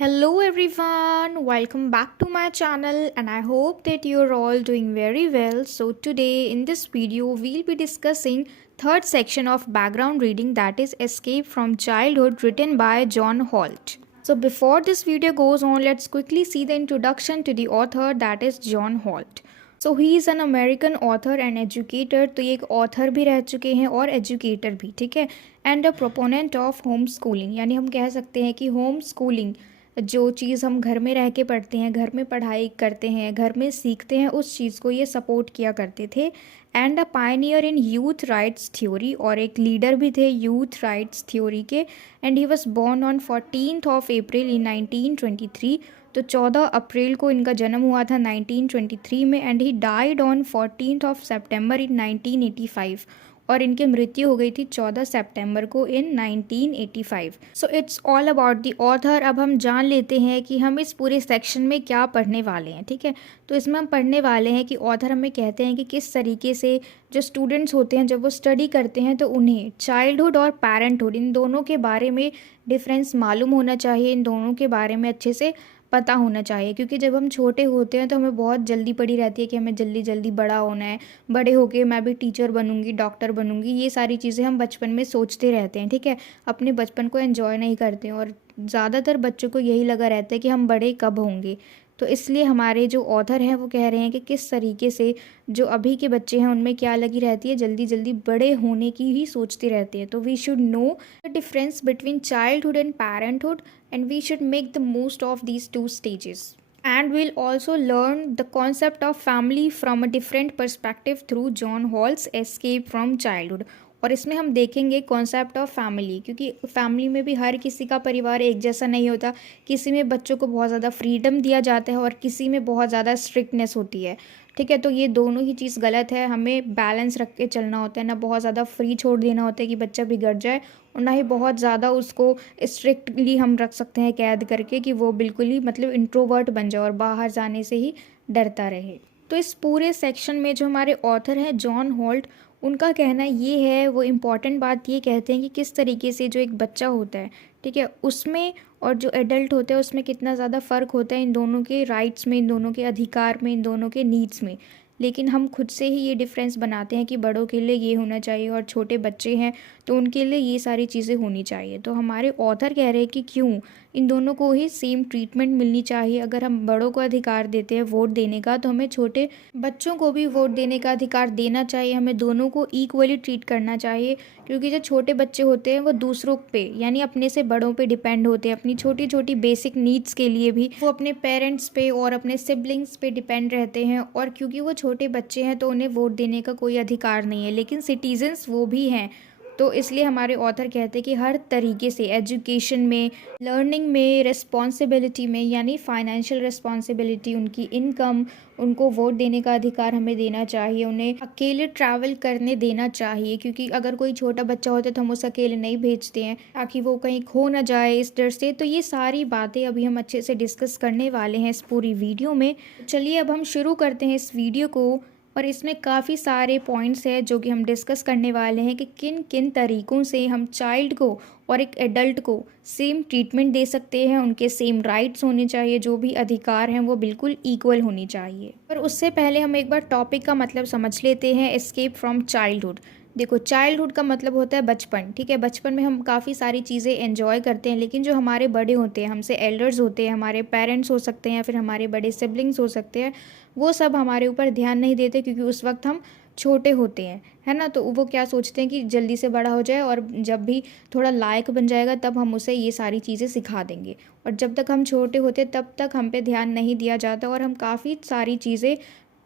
Hello everyone, welcome back to my channel and I hope that you're all doing very well. So today in this video we'll be discussing third section of background reading, that is Escape from Childhood, written by John Holt. So before this video goes on, let's quickly see the introduction to the author, that is John Holt. So he is an American author and educator. तो ये एक author भी रह चुके हैं और educator भी, ठीक है। And a proponent of home schooling, यानी हम कह सकते हैं कि होम स्कूलिंग जो चीज़ हम घर में रह के पढ़ते हैं, घर में पढ़ाई करते हैं, घर में सीखते हैं, उस चीज़ को ये सपोर्ट किया करते थे। And a pioneer in youth rights theory, और एक लीडर भी थे यूथ राइट्स थ्योरी के। And he was born on 14th of April in 1923। तो 14 अप्रैल को इनका जन्म हुआ था 1923 में। And he died on 14th of September in 1985, और इनकी मृत्यु हो गई थी 14 सितंबर को इन 1985। So it's all about the author. अब हम जान लेते हैं कि हम इस पूरे सेक्शन में क्या पढ़ने वाले हैं, ठीक है। तो इसमें हम पढ़ने वाले हैं कि ऑथर हमें कहते हैं कि किस तरीके से जो स्टूडेंट्स होते हैं जब वो स्टडी करते हैं तो उन्हें चाइल्डहुड और पैरेंटहुड, इन दोनों के बारे में डिफरेंस मालूम होना चाहिए, इन दोनों के बारे में अच्छे से पता होना चाहिए। क्योंकि जब हम छोटे होते हैं तो हमें बहुत जल्दी पड़ी रहती है कि हमें जल्दी जल्दी बड़ा होना है, बड़े होके मैं भी टीचर बनूंगी, डॉक्टर बनूंगी। ये सारी चीज़ें हम बचपन में सोचते रहते हैं, ठीक है। अपने बचपन को एंजॉय नहीं करते हैं, और ज़्यादातर बच्चों को यही लगा रहता है कि हम बड़े कब होंगे। तो इसलिए हमारे जो ऑथर हैं वो कह रहे हैं कि किस तरीके से जो अभी के बच्चे हैं उनमें क्या लगी रहती है, जल्दी जल्दी बड़े होने की ही सोचते रहते हैं। तो we should know the difference between childhood and parenthood, and we should make the most of these two stages. And we'll also learn the concept of family from a different perspective through John Holt's Escape from Childhood। और इसमें हम देखेंगे concept of family, क्योंकि family में भी हर किसी का परिवार एक जैसा नहीं होता। किसी में बच्चों को बहुत ज़्यादा फ्रीडम दिया जाता है और किसी में बहुत ज़्यादा स्ट्रिक्टनेस होती है, ठीक है। तो ये दोनों ही चीज़ गलत है, हमें बैलेंस रख के चलना होता है। ना बहुत ज़्यादा फ्री छोड़ देना होता है कि बच्चा बिगड़ जाए, और ना ही बहुत ज़्यादा उसको स्ट्रिक्टली हम रख सकते हैं कैद करके कि वो बिल्कुल ही मतलब इंट्रोवर्ट बन जाए और बाहर जाने से ही डरता रहे। तो इस पूरे सेक्शन में जो हमारे ऑथर हैं जॉन होल्ट, उनका कहना ये है, वो इम्पॉर्टेंट बात ये कहते हैं कि किस तरीके से जो एक बच्चा होता है, ठीक है, उसमें और जो एडल्ट होता है उसमें कितना ज़्यादा फ़र्क होता है इन दोनों के राइट्स में, इन दोनों के अधिकार में, इन दोनों के नीड्स में। लेकिन हम खुद से ही ये डिफरेंस बनाते हैं कि बड़ों के लिए ये होना चाहिए और छोटे बच्चे हैं तो उनके लिए ये सारी चीज़ें होनी चाहिए। तो हमारे ऑथर कह रहे हैं कि क्यों इन दोनों को ही सेम ट्रीटमेंट मिलनी चाहिए। अगर हम बड़ों को अधिकार देते हैं वोट देने का, तो हमें छोटे बच्चों को भी वोट देने का अधिकार देना चाहिए। हमें दोनों को इक्वली ट्रीट करना चाहिए, क्योंकि जो छोटे बच्चे होते हैं वो दूसरों पे यानी अपने से बड़ों पे डिपेंड होते हैं। अपनी छोटी छोटी बेसिक नीड्स के लिए भी वो अपने पेरेंट्स पे और अपने सिबलिंग्स पे डिपेंड रहते हैं। और क्योंकि वो छोटे बच्चे हैं तो उन्हें वोट देने का कोई अधिकार नहीं है, लेकिन सिटीजन्स वो भी हैं। तो इसलिए हमारे ऑथर कहते हैं कि हर तरीके से एजुकेशन में, लर्निंग में, रिस्पॉन्सिबिलिटी में, यानी फाइनेंशियल रिस्पॉन्सिबिलिटी, उनकी इनकम, उनको वोट देने का अधिकार हमें देना चाहिए। उन्हें अकेले ट्रैवल करने देना चाहिए, क्योंकि अगर कोई छोटा बच्चा होता है तो हम उसे अकेले नहीं भेजते हैं ताकि वो कहीं खो ना जाए इस डर से। तो ये सारी बातें अभी हम अच्छे से डिस्कस करने वाले हैं इस पूरी वीडियो में। चलिए अब हम शुरू करते हैं इस वीडियो को। और इसमें काफ़ी सारे पॉइंट्स हैं जो कि हम डिस्कस करने वाले हैं कि किन किन तरीक़ों से हम चाइल्ड को और एक एडल्ट को सेम ट्रीटमेंट दे सकते हैं। उनके सेम राइट्स होने चाहिए, जो भी अधिकार हैं वो बिल्कुल इक्वल होनी चाहिए। पर उससे पहले हम एक बार टॉपिक का मतलब समझ लेते हैं, एस्केप फ्रॉम चाइल्डहुड। देखो, चाइल्डहुड का मतलब होता है बचपन, ठीक है। बचपन में हम काफ़ी सारी चीज़ें एंजॉय करते हैं, लेकिन जो हमारे बड़े होते हैं, हमसे एल्डर्स होते हैं, हमारे पेरेंट्स हो सकते हैं या फिर हमारे बड़े सिबलिंग्स हो सकते हैं, वो सब हमारे ऊपर ध्यान नहीं देते, क्योंकि उस वक्त हम छोटे होते हैं, है ना। तो वो क्या सोचते हैं कि जल्दी से बड़ा हो जाए और जब भी थोड़ा लायक बन जाएगा तब हम उसे ये सारी चीज़ें सिखा देंगे। और जब तक हम छोटे होते तब तक हम पे ध्यान नहीं दिया जाता और हम काफ़ी सारी चीज़ें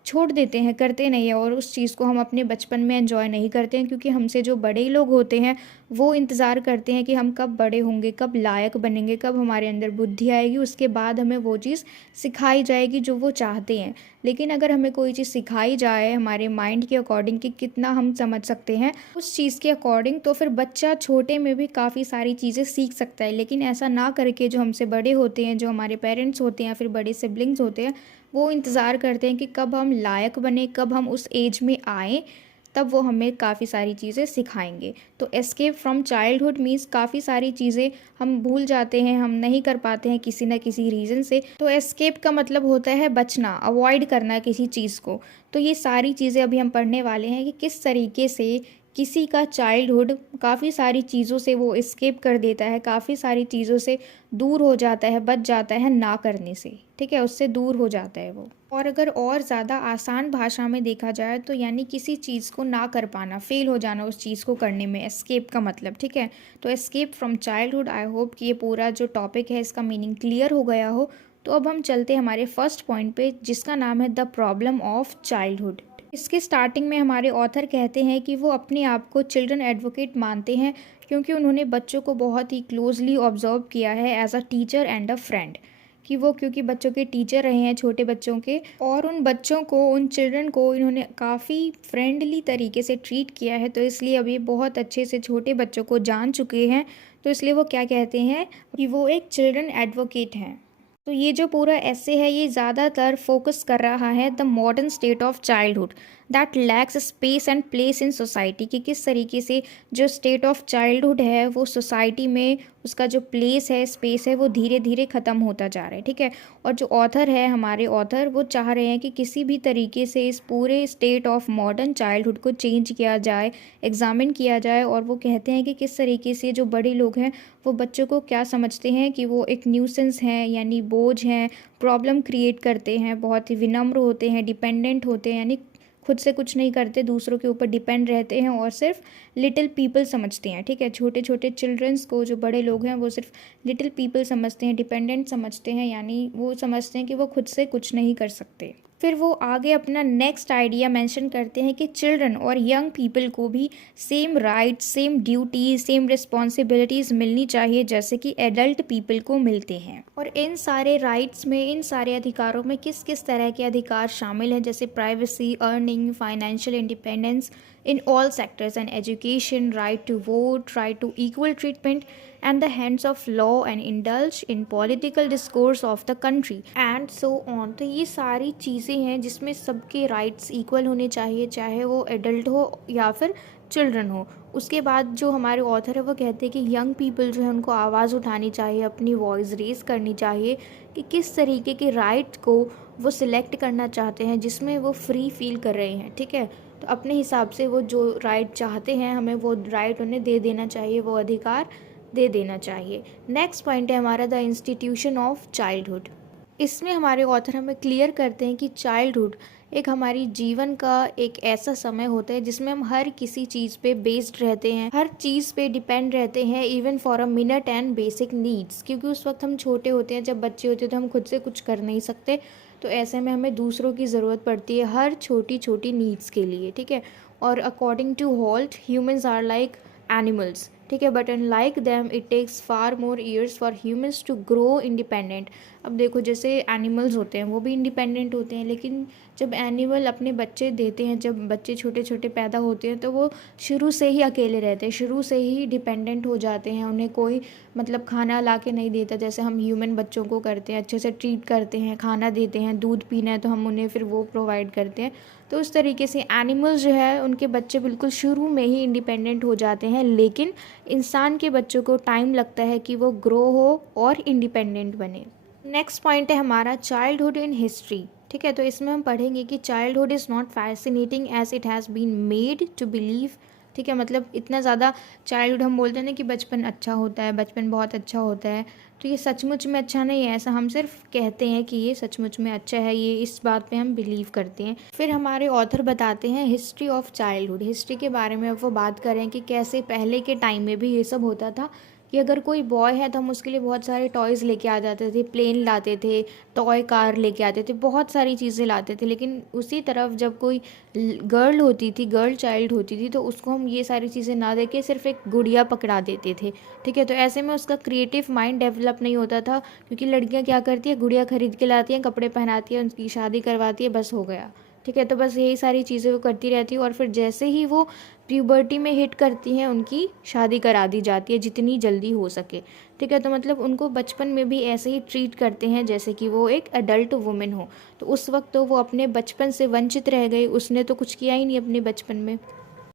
छोड़ देते हैं, करते नहीं हैं, और उस चीज़ को हम अपने बचपन में एंजॉय नहीं करते हैं। क्योंकि हमसे जो बड़े लोग होते हैं वो इंतज़ार करते हैं कि हम कब बड़े होंगे, कब लायक बनेंगे, कब हमारे अंदर बुद्धि आएगी, उसके बाद हमें वो चीज़ सिखाई जाएगी जो वो चाहते हैं। लेकिन अगर हमें कोई चीज़ सिखाई जाए हमारे माइंड के अकॉर्डिंग कि कितना हम समझ सकते हैं उस चीज़ के अकॉर्डिंग, तो फिर बच्चा छोटे में भी काफ़ी सारी चीज़ें सीख सकता है। लेकिन ऐसा ना करके जो हमसे बड़े होते हैं, जो हमारे पेरेंट्स होते हैं या फिर बड़े सिबलिंग्स होते हैं, वो इंतज़ार करते हैं कि कब हम लायक बने, कब हम उस एज में आएँ तब वो हमें काफ़ी सारी चीज़ें सिखाएंगे। तो एस्केप फ्रॉम चाइल्डहुड मीन्स काफ़ी सारी चीज़ें हम भूल जाते हैं, हम नहीं कर पाते हैं किसी न किसी रीज़न से। तो एस्केप का मतलब होता है बचना, अवॉइड करना किसी चीज़ को। तो ये सारी चीज़ें अभी हम पढ़ने वाले हैं कि किस तरीके से किसी का चाइल्डहुड काफ़ी सारी चीज़ों से वो एस्केप कर देता है, काफ़ी सारी चीज़ों से दूर हो जाता है, बच जाता है ना करने से, ठीक है, उससे दूर हो जाता है वो। और अगर और ज़्यादा आसान भाषा में देखा जाए तो यानी किसी चीज़ को ना कर पाना, फेल हो जाना उस चीज़ को करने में, एस्केप का मतलब, ठीक है। तो escape from childhood, I hope कि ये पूरा जो टॉपिक है इसका मीनिंग क्लियर हो गया हो। तो अब हम चलते हैं हमारे फर्स्ट पॉइंट पे, जिसका नाम है द प्रॉब्लम ऑफ चाइल्डहुड। इसके स्टार्टिंग में हमारे ऑथर कहते हैं कि वो अपने आप को चिल्ड्रन एडवोकेट मानते हैं क्योंकि उन्होंने बच्चों को बहुत ही क्लोजली ऑब्जर्व किया है as a teacher and a friend. कि वो क्योंकि बच्चों के टीचर रहे हैं, छोटे बच्चों के, और उन बच्चों को, उन चिल्ड्रन को इन्होंने काफ़ी फ्रेंडली तरीके से ट्रीट किया है, तो इसलिए अब ये बहुत अच्छे से छोटे बच्चों को जान चुके हैं। तो इसलिए वो क्या कहते हैं कि वो एक चिल्ड्रन एडवोकेट हैं। तो ये जो पूरा ऐसे है ये ज़्यादातर फोकस कर रहा है the modern state of childhood that lakhs space and place in society, कि किस तरीके से जो स्टेट ऑफ चाइल्डहुड है वो सोसाइटी में उसका जो प्लेस है, स्पेस है, वो धीरे धीरे ख़त्म होता जा रहा है, ठीक है। और जो ऑथर है, हमारे ऑथर, वो चाह रहे हैं कि किसी भी तरीके से इस पूरे स्टेट ऑफ मॉडर्न चाइल्डहुड को चेंज किया जाए, एग्जामिन किया जाए। और वो कहते हैं कि किस तरीके से जो बड़े लोग हैं वो बच्चों को क्या समझते हैं कि वो एक न्यूसेंस हैं, यानी बोझ हैं, प्रॉब्लम क्रिएट करते हैं, बहुत ही विनम्र होते हैं, डिपेंडेंट होते हैं, यानी खुद से कुछ नहीं करते, दूसरों के ऊपर डिपेंड रहते हैं और सिर्फ लिटिल पीपल समझते हैं, ठीक है। छोटे छोटे चिल्ड्रंस को, जो बड़े लोग हैं, वो सिर्फ लिटिल पीपल समझते हैं, डिपेंडेंट समझते हैं, यानी वो समझते हैं कि वो खुद से कुछ नहीं कर सकते। फिर वो आगे अपना नेक्स्ट आइडिया मेंशन करते हैं कि चिल्ड्रन और यंग पीपल को भी same rights, same duties, same responsibilities मिलनी चाहिए जैसे कि एडल्ट पीपल को मिलते हैं। और इन सारे राइट्स में, इन सारे अधिकारों में किस किस तरह के अधिकार शामिल हैं, जैसे privacy, earning, financial independence in all sectors and education, right to vote, right to equal treatment and the hands of law and indulge in political discourse of the country and so on। तो ये सारी चीज़ें हैं जिसमें सबके rights equal होने चाहिए, चाहे वो एडल्ट हो या फिर चिल्ड्रन हो। उसके बाद जो हमारे ऑथर है वो कहते हैं कि यंग पीपल जो है उनको आवाज़ उठानी चाहिए, अपनी वॉइस रेज करनी चाहिए कि किस तरीके के राइट को वो सिलेक्ट करना चाहते हैं जिसमें वो फ्री फील कर रहे हैं, ठीक है। तो अपने हिसाब से वो जो राइट चाहते हैं हमें वो राइट उन्हें दे देना चाहिए, वो अधिकार दे देना चाहिए। नेक्स्ट पॉइंट है हमारा द इंस्टीट्यूशन ऑफ चाइल्डहुड। इसमें हमारे ऑथर हमें क्लियर करते हैं कि चाइल्डहुड एक हमारी जीवन का एक ऐसा समय होता है जिसमें हम हर किसी चीज़ पे बेस्ड रहते हैं, हर चीज़ पे डिपेंड रहते हैं, even for a minute and basic needs. क्योंकि उस वक्त हम छोटे होते हैं, जब बच्चे होते हैं तो हम खुद से कुछ कर नहीं सकते, तो ऐसे में हमें दूसरों की ज़रूरत पड़ती है हर छोटी छोटी नीड्स के लिए, ठीक है। और according to Holt, humans are like animals, ठीक है, but unlike them it takes far more years for humans to grow independent. अब देखो, जैसे एनिमल्स होते हैं वो भी इंडिपेंडेंट होते हैं, लेकिन जब एनिमल अपने बच्चे देते हैं, जब बच्चे छोटे छोटे पैदा होते हैं तो वो शुरू से ही अकेले रहते हैं, शुरू से ही डिपेंडेंट हो जाते हैं। उन्हें कोई मतलब खाना ला के नहीं देता, जैसे हम ह्यूमन बच्चों को करते हैं, अच्छे से ट्रीट करते हैं, खाना देते हैं, दूध पीना है तो हम उन्हें फिर वो प्रोवाइड करते हैं। तो उस तरीके से एनिमल्स जो है उनके बच्चे बिल्कुल शुरू में ही इंडिपेंडेंट हो जाते हैं, लेकिन इंसान के बच्चों को टाइम लगता है कि वो ग्रो हो और इंडिपेंडेंट बने। नेक्स्ट पॉइंट है हमारा चाइल्डहुड इन हिस्ट्री, ठीक है। तो इसमें हम पढ़ेंगे कि childhood is not fascinating as it has been made to believe, ठीक है। मतलब इतना ज़्यादा चाइल्डहुड, हम बोलते हैं ना कि बचपन अच्छा होता है, बचपन बहुत अच्छा होता है, तो ये सचमुच में अच्छा नहीं है, ऐसा हम सिर्फ कहते हैं कि ये सचमुच में अच्छा है, ये इस बात पे हम बिलीव करते हैं। फिर हमारे ऑथर बताते हैं हिस्ट्री ऑफ चाइल्डहुड, हिस्ट्री के बारे में वो बात करें कि कैसे पहले के टाइम में भी ये सब होता था कि अगर कोई बॉय है तो हम उसके लिए बहुत सारे टॉयज़ लेके आ जाते थे, प्लेन लाते थे, टॉय कार लेके आते थे, बहुत सारी चीज़ें लाते थे। लेकिन उसी तरफ जब कोई गर्ल होती थी, गर्ल चाइल्ड होती थी, तो उसको हम ये सारी चीज़ें ना देके सिर्फ एक गुड़िया पकड़ा देते थे, ठीक है। तो ऐसे में उसका क्रिएटिव माइंड डेवलप नहीं होता था, क्योंकि लड़कियाँ क्या करती है, गुड़िया खरीद के लाती हैं, कपड़े पहनाती है, उनकी शादी करवाती है, बस हो गया, ठीक है। तो बस यही सारी चीज़ें वो करती रहती है और फिर जैसे ही वो प्यूबर्टी में हिट करती हैं उनकी शादी करा दी जाती है जितनी जल्दी हो सके, ठीक है। तो मतलब उनको बचपन में भी ऐसे ही ट्रीट करते हैं जैसे कि वो एक अडल्ट वुमेन हो। तो उस वक्त तो वो अपने बचपन से वंचित रह गई, उसने तो कुछ किया ही नहीं अपने बचपन में।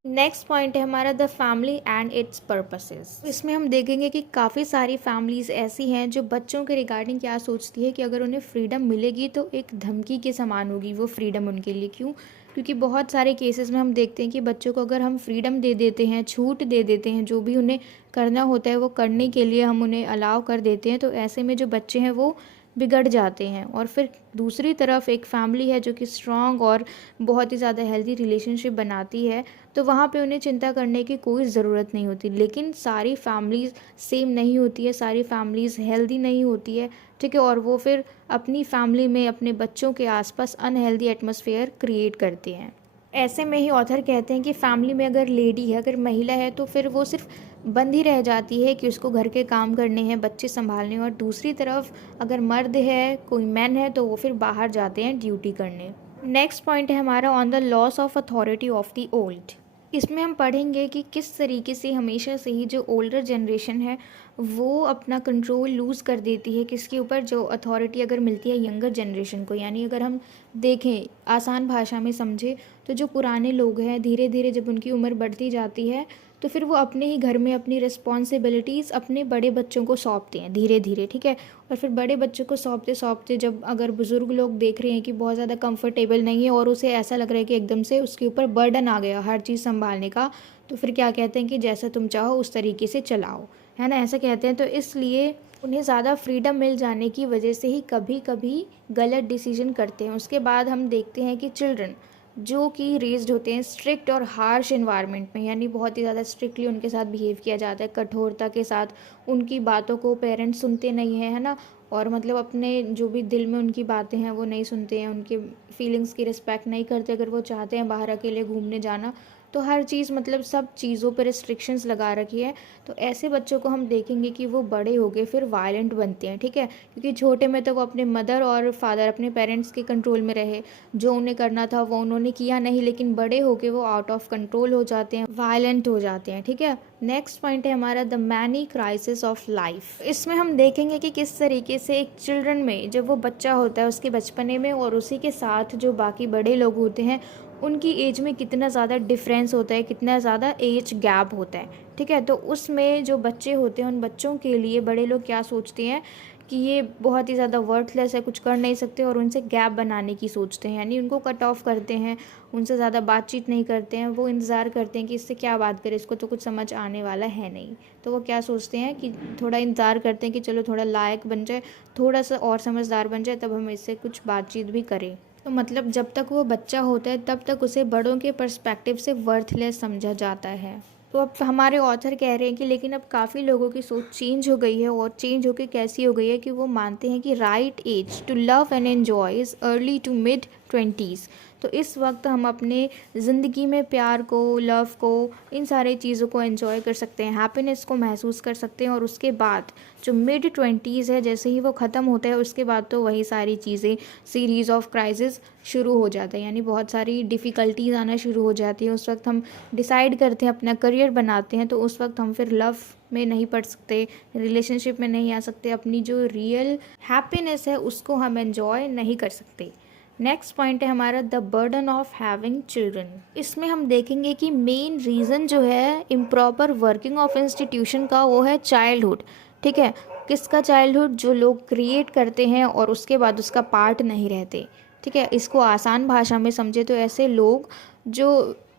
नेक्स्ट पॉइंट है हमारा the family and it's purposes. इसमें हम देखेंगे कि काफ़ी सारी फैमिलीज़ ऐसी हैं जो बच्चों के रिगार्डिंग क्या सोचती है कि अगर उन्हें फ्रीडम मिलेगी तो एक धमकी के समान होगी वो फ्रीडम उनके लिए। क्यों? क्योंकि बहुत सारे केसेस में हम देखते हैं कि बच्चों को अगर हम फ्रीडम दे देते हैं, छूट दे देते हैं, जो भी उन्हें करना होता है वो करने के लिए हम उन्हें अलाउ कर देते हैं, तो ऐसे में जो बच्चे हैं वो बिगड़ जाते हैं। और फिर दूसरी तरफ एक फैमिली है जो कि स्ट्रॉन्ग और बहुत ही ज़्यादा हेल्दी रिलेशनशिप बनाती है, तो वहाँ पे उन्हें चिंता करने की कोई ज़रूरत नहीं होती। लेकिन सारी फैमिलीज़ सेम नहीं होती है, सारी फैमिलीज़ हेल्दी नहीं होती है, ठीक है, और वो फिर अपनी फैमिली में अपने बच्चों के आसपास अनहेल्दी एटमॉस्फेयर क्रिएट करते हैं। ऐसे में ही ऑथर कहते हैं कि फैमिली में अगर लेडी है, अगर महिला है, तो फिर वो सिर्फ बंद ही रह जाती है कि उसको घर के काम करने हैं, बच्चे संभालने हैं, और दूसरी तरफ अगर मर्द है, कोई मैन है, तो वो फिर बाहर जाते हैं ड्यूटी करने। नेक्स्ट पॉइंट है हमारा on the loss of authority of the old. इसमें हम पढ़ेंगे कि किस तरीके से हमेशा से ही जो ओल्डर जनरेशन है वो अपना कंट्रोल लूज़ कर देती है किसके ऊपर, जो अथॉरिटी अगर मिलती है यंगर जनरेशन को। यानी अगर हम देखें, आसान भाषा में समझे, तो जो पुराने लोग हैं धीरे धीरे जब उनकी उम्र बढ़ती जाती है तो फिर वो अपने ही घर में अपनी रिस्पॉन्सिबिलिटीज़ अपने बड़े बच्चों को सौंपते हैं धीरे धीरे, ठीक है। और फिर बड़े बच्चों को सौंपते सौंपते जब अगर बुज़ुर्ग लोग देख रहे हैं कि बहुत ज़्यादा कंफर्टेबल नहीं है और उसे ऐसा लग रहा है कि एकदम से उसके ऊपर बर्डन आ गया हर चीज़ संभालने का, तो फिर क्या कहते हैं कि जैसा तुम चाहो उस तरीके से चलाओ, है ना, ऐसा कहते हैं। तो इसलिए उन्हें ज़्यादा फ्रीडम मिल जाने की वजह से ही कभी कभी गलत डिसीजन करते हैं। उसके बाद हम देखते हैं कि चिल्ड्रन जो कि रेज्ड होते हैं स्ट्रिक्ट और हार्श इन्वायरमेंट में, यानी बहुत ही ज़्यादा स्ट्रिक्टली उनके साथ बिहेव किया जाता है, कठोरता के साथ। उनकी बातों को पेरेंट्स सुनते नहीं हैं, है ना, और मतलब अपने जो भी दिल में उनकी बातें हैं वो नहीं सुनते हैं, उनके फीलिंग्स की रिस्पेक्ट नहीं करते। अगर वो चाहते हैं बाहर अकेले घूमने जाना, तो हर चीज़ मतलब सब चीज़ों पर रिस्ट्रिक्शंस लगा रखी है। तो ऐसे बच्चों को हम देखेंगे कि वो बड़े हो गए फिर वायलेंट बनते हैं, ठीक है, क्योंकि छोटे में तो वो अपने मदर और फादर अपने पेरेंट्स के कंट्रोल में रहे, जो उन्हें करना था वो उन्होंने किया नहीं, लेकिन बड़े होके वो आउट ऑफ कंट्रोल हो जाते हैं, वायलेंट हो जाते हैं, ठीक है। नेक्स्ट पॉइंट है हमारा the many crisis of life. इसमें हम देखेंगे कि किस तरीके से एक चिल्ड्रन में जब वो बच्चा होता है उसके बचपने में और उसी के साथ जो बाकी बड़े लोग होते हैं उनकी एज में कितना ज़्यादा डिफरेंस होता है, कितना ज़्यादा एज गैप होता है, ठीक है। तो उसमें जो बच्चे होते हैं उन बच्चों के लिए बड़े लोग क्या सोचते हैं कि ये बहुत ही ज़्यादा वर्थलेस है, कुछ कर नहीं सकते, और उनसे गैप बनाने की सोचते हैं, यानी उनको कट ऑफ करते हैं, उनसे ज़्यादा बातचीत नहीं करते हैं। वो इंतज़ार करते हैं कि इससे क्या बात करें, इसको तो कुछ समझ आने वाला है नहीं। तो वो क्या सोचते हैं कि थोड़ा इंतज़ार करते हैं कि चलो थोड़ा लायक बन जाए, थोड़ा सा और समझदार बन जाए, तब हम इससे कुछ बातचीत भी करें। तो मतलब जब तक वो बच्चा होता है तब तक उसे बड़ों के पर्सपेक्टिव से वर्थलेस समझा जाता है। तो अब हमारे ऑथर कह रहे हैं कि लेकिन अब काफ़ी लोगों की सोच चेंज हो गई है, और चेंज होकर कैसी हो गई है कि वो मानते हैं कि right age to love and enjoy is early to mid 20s। तो इस वक्त हम अपने ज़िंदगी में प्यार को, लव को, इन सारी चीज़ों को एंजॉय कर सकते हैं, हैप्पीनेस को महसूस कर सकते हैं। और उसके बाद जो मिड 20s है, जैसे ही वो ख़त्म होता है उसके बाद तो वही सारी चीज़ें, सीरीज़ ऑफ क्राइसिस शुरू हो जाता है, यानी बहुत सारी डिफ़िकल्टीज आना शुरू हो जाती है। उस वक्त हम डिसाइड करते हैं, अपना करियर बनाते हैं, तो उस वक्त हम फिर लव में नहीं पढ़ सकते, रिलेशनशिप में नहीं आ सकते, अपनी जो रियल हैप्पीनेस है उसको हम एंजॉय नहीं कर सकते। नेक्स्ट पॉइंट है हमारा the burden of having children. इसमें हम देखेंगे कि मेन रीज़न जो है इम्प्रॉपर वर्किंग ऑफ इंस्टीट्यूशन का वो है चाइल्डहुड, ठीक है। किसका चाइल्डहुड? जो लोग क्रिएट करते हैं और उसके बाद उसका पार्ट नहीं रहते, ठीक है। इसको आसान भाषा में समझे तो ऐसे लोग जो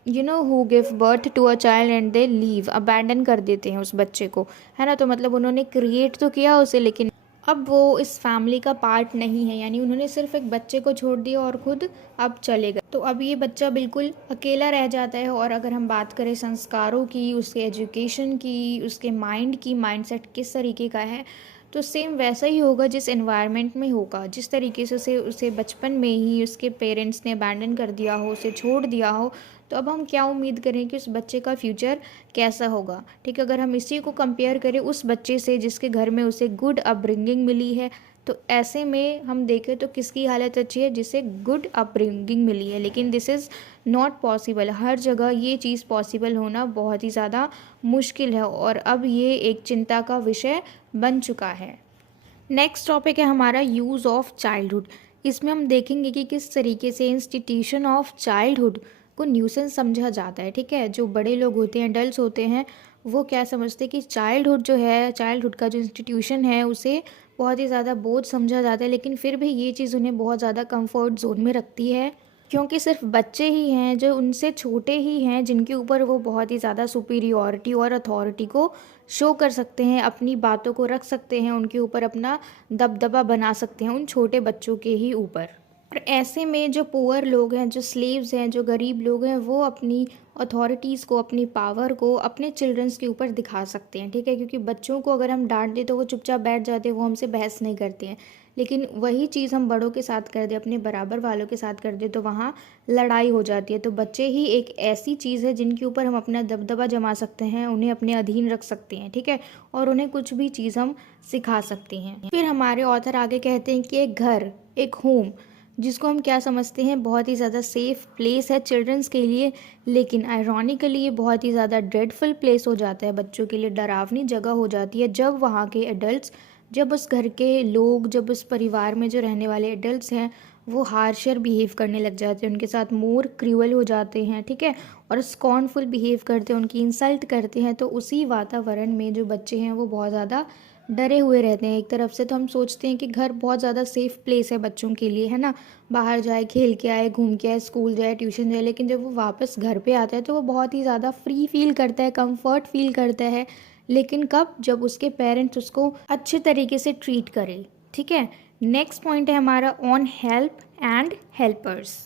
who give birth to a child and they leave, abandon कर देते हैं उस बच्चे को, है ना। तो मतलब उन्होंने क्रिएट तो किया उसे, लेकिन अब वो इस फैमिली का पार्ट नहीं है, यानी उन्होंने सिर्फ एक बच्चे को छोड़ दिया और खुद अब चले गए। तो अब ये बच्चा बिल्कुल अकेला रह जाता है। और अगर हम बात करें संस्कारों की, उसके एजुकेशन की, उसके माइंड की, माइंडसेट किस तरीके का है, तो सेम वैसा ही होगा जिस एनवायरनमेंट में होगा, जिस तरीके से उसे बचपन में ही उसके पेरेंट्स ने अबैंडन कर दिया हो, उसे छोड़ दिया हो। तो अब हम क्या उम्मीद करें कि उस बच्चे का फ्यूचर कैसा होगा, ठीक है। अगर हम इसी को कंपेयर करें उस बच्चे से जिसके घर में उसे गुड अपब्रिंगिंग मिली है, तो ऐसे में हम देखें तो किसकी हालत अच्छी है? जिसे गुड अपब्रिंगिंग मिली है। लेकिन दिस इज़ नॉट पॉसिबल, हर जगह ये चीज़ पॉसिबल होना बहुत ही ज़्यादा मुश्किल है, और अब ये एक चिंता का विषय बन चुका है। नेक्स्ट टॉपिक है हमारा यूज़ ऑफ चाइल्डहुड। इसमें हम देखेंगे कि किस तरीके से इंस्टीट्यूशन ऑफ चाइल्डहुड को न्यूसेंस समझा जाता है, ठीक है। जो बड़े लोग होते हैं, एडल्ट्स होते हैं, वो क्या समझते हैं कि चाइल्डहुड जो है, चाइल्डहुड का जो इंस्टीट्यूशन है उसे बहुत ही ज़्यादा बोझ समझा जाता है, लेकिन फिर भी ये चीज़ उन्हें बहुत ज़्यादा कंफर्ट जोन में रखती है, क्योंकि सिर्फ बच्चे ही हैं जो उनसे छोटे ही हैं जिनके ऊपर वो बहुत ही ज़्यादा सुपीरियॉरिटी और अथॉरिटी को शो कर सकते हैं, अपनी बातों को रख सकते हैं, उनके ऊपर अपना दबदबा बना सकते हैं उन छोटे बच्चों के ही ऊपर। और ऐसे में जो पुअर लोग हैं, जो स्लेव्स हैं, जो गरीब लोग हैं, वो अपनी अथॉरिटीज़ को, अपनी पावर को अपने चिल्ड्रंस के ऊपर दिखा सकते हैं, ठीक है। क्योंकि बच्चों को अगर हम डांट दें तो वो चुपचाप बैठ जाते हैं, वो हमसे बहस नहीं करते हैं। लेकिन वही चीज़ हम बड़ों के साथ कर दें, अपने बराबर वालों के साथ कर दें, तो वहाँ लड़ाई हो जाती है। तो बच्चे ही एक ऐसी चीज़ है जिनके ऊपर हम अपना दबदबा जमा सकते हैं, उन्हें अपने अधीन रख सकते हैं, ठीक है। और उन्हें कुछ भी चीज़ हम सिखा सकते हैं। फिर हमारे ऑथर आगे कहते हैं कि एक घर, एक होम, जिसको हम क्या समझते हैं बहुत ही ज़्यादा सेफ़ प्लेस है चिल्ड्रंस के लिए, लेकिन आयरॉनिकली ये बहुत ही ज़्यादा ड्रेडफुल प्लेस हो जाता है, बच्चों के लिए डरावनी जगह हो जाती है, जब वहाँ के एडल्ट्स, जब उस घर के लोग, जब उस परिवार में जो रहने वाले एडल्ट्स हैं वो हार्शर बिहेव करने लग जाते हैं, उनके साथ मोर क्रूअल हो जाते हैं, ठीक है, और स्कॉर्नफुल बिहेव करते हैं, उनकी इंसल्ट करते हैं। तो उसी वातावरण में जो बच्चे हैं वो बहुत ज़्यादा डरे हुए रहते हैं। एक तरफ से तो हम सोचते हैं कि घर बहुत ज़्यादा सेफ़ प्लेस है बच्चों के लिए, है ना, बाहर जाए, खेल के आए, घूम के आए, स्कूल जाए, ट्यूशन जाए, लेकिन जब वो वापस घर पे आता है तो वो बहुत ही ज़्यादा फ्री फील करता है, कंफर्ट फील करता है। लेकिन कब? जब उसके पेरेंट्स उसको अच्छे तरीके से ट्रीट करें, ठीक है। नेक्स्ट पॉइंट है हमारा ऑन हेल्प एंड हेल्पर्स।